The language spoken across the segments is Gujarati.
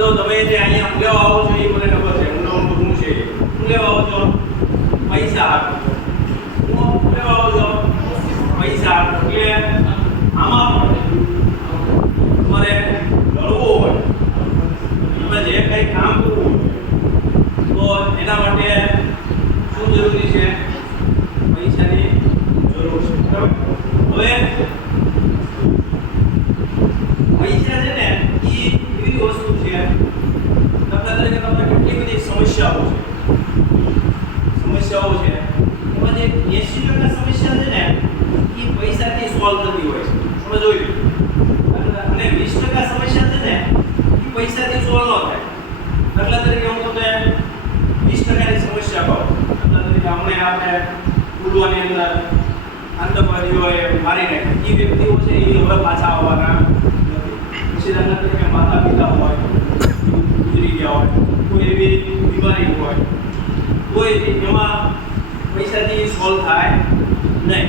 તો તમે જે અહીંયા હું લેવા આવો છો એ મને ખબર છે. હું નવું હું છે. હું લેવા આવો છો. પૈસા આપો હું લેવા આવો છો? પૈસા આપો એટલે આમાં તમારે લડવું હોય. એમાં જે કંઈ કામ કરવું હોય, તો એના માટે શું જરૂરી છે? પૈસાની જરૂર છે. હવે પૈસા સમસ્યાઓ છે. સમસ્યાઓ છે. એમાં જે એસી ટકા સમસ્યા છે ને, એ પૈસાથી સોલ્વ થતી હોય છે. તમે જોઈ લો અને વીસ ટકા સમસ્યા છે ને, એ પૈસાથી સોલ્વ ન થાય. દાખલા તરીકે હું તમને વીસ ટકાની સમસ્યા કહું. દાખલા તરીકે હમણાં આપણે પૂર્વની અંદર આતંકવાદીઓએ મારી નાખ્યા એ વ્યક્તિઓ છે એ હવે પાછા આવવાના. નથી તમે માતા પિતા હોય, ગુજરી ગયા હોય, કોઈ એવી બીમારી હોય, કોઈ એમાં પૈસાથી સોલ્વ થાય નહીં.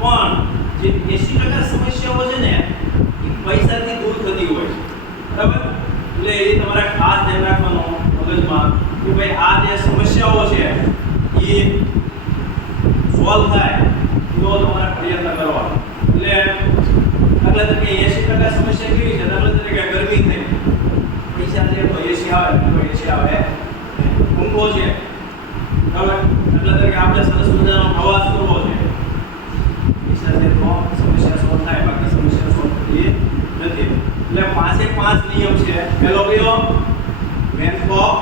પણ જે એસી ટકા સમસ્યાઓ છે ને, એ પૈસાથી દૂર થતી હોય છે. બરાબર? એટલે એ તમારે ખાસ ધ્યાન રાખવાનો મગજમાં કે ભાઈ આ જે સમસ્યાઓ છે, એ સોલ્વ થાય તો તમારે પ્રયત્ન કરવાનો. એટલે દાખલા તરીકે એસી ટકા સમસ્યા કેવી છે દાખલા તરીકે ગરમી થઈ પૈસા છે તો એસી આવે તો એસી આવે ઊંઘો છે બરાબર દાખલા તરીકે આપણે સરસ મજાનો પ્રવાસ કરવો છે પૈસા છે તો સમસ્યા સોલ્વ થાય બાકી સમસ્યા સોલ્વ થતી નથી એટલે પાંચે પાંચ નિયમ છે પહેલો કયો મેન ફોક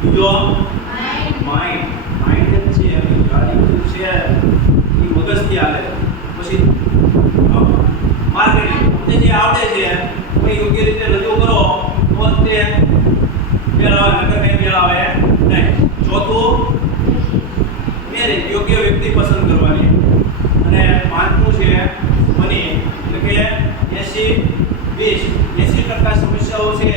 બીજો માઇન્ડ માઇન્ડ જ છે એની ગાડી બધું છે એ મગજથી આવે પછી માર્કેટિંગ તમને જે આવડે છે તમે યોગ્ય રીતે રજૂ કરો તો જ તે મેળાવે નકર કંઈ મેળાવે નહીં. ચોથું મેરેજ યોગ્ય વ્યક્તિ પસંદ કરવાની. અને પાંચમું છે મની. એટલે કે એસી, વીસ. એસી ટકા સમસ્યાઓ છે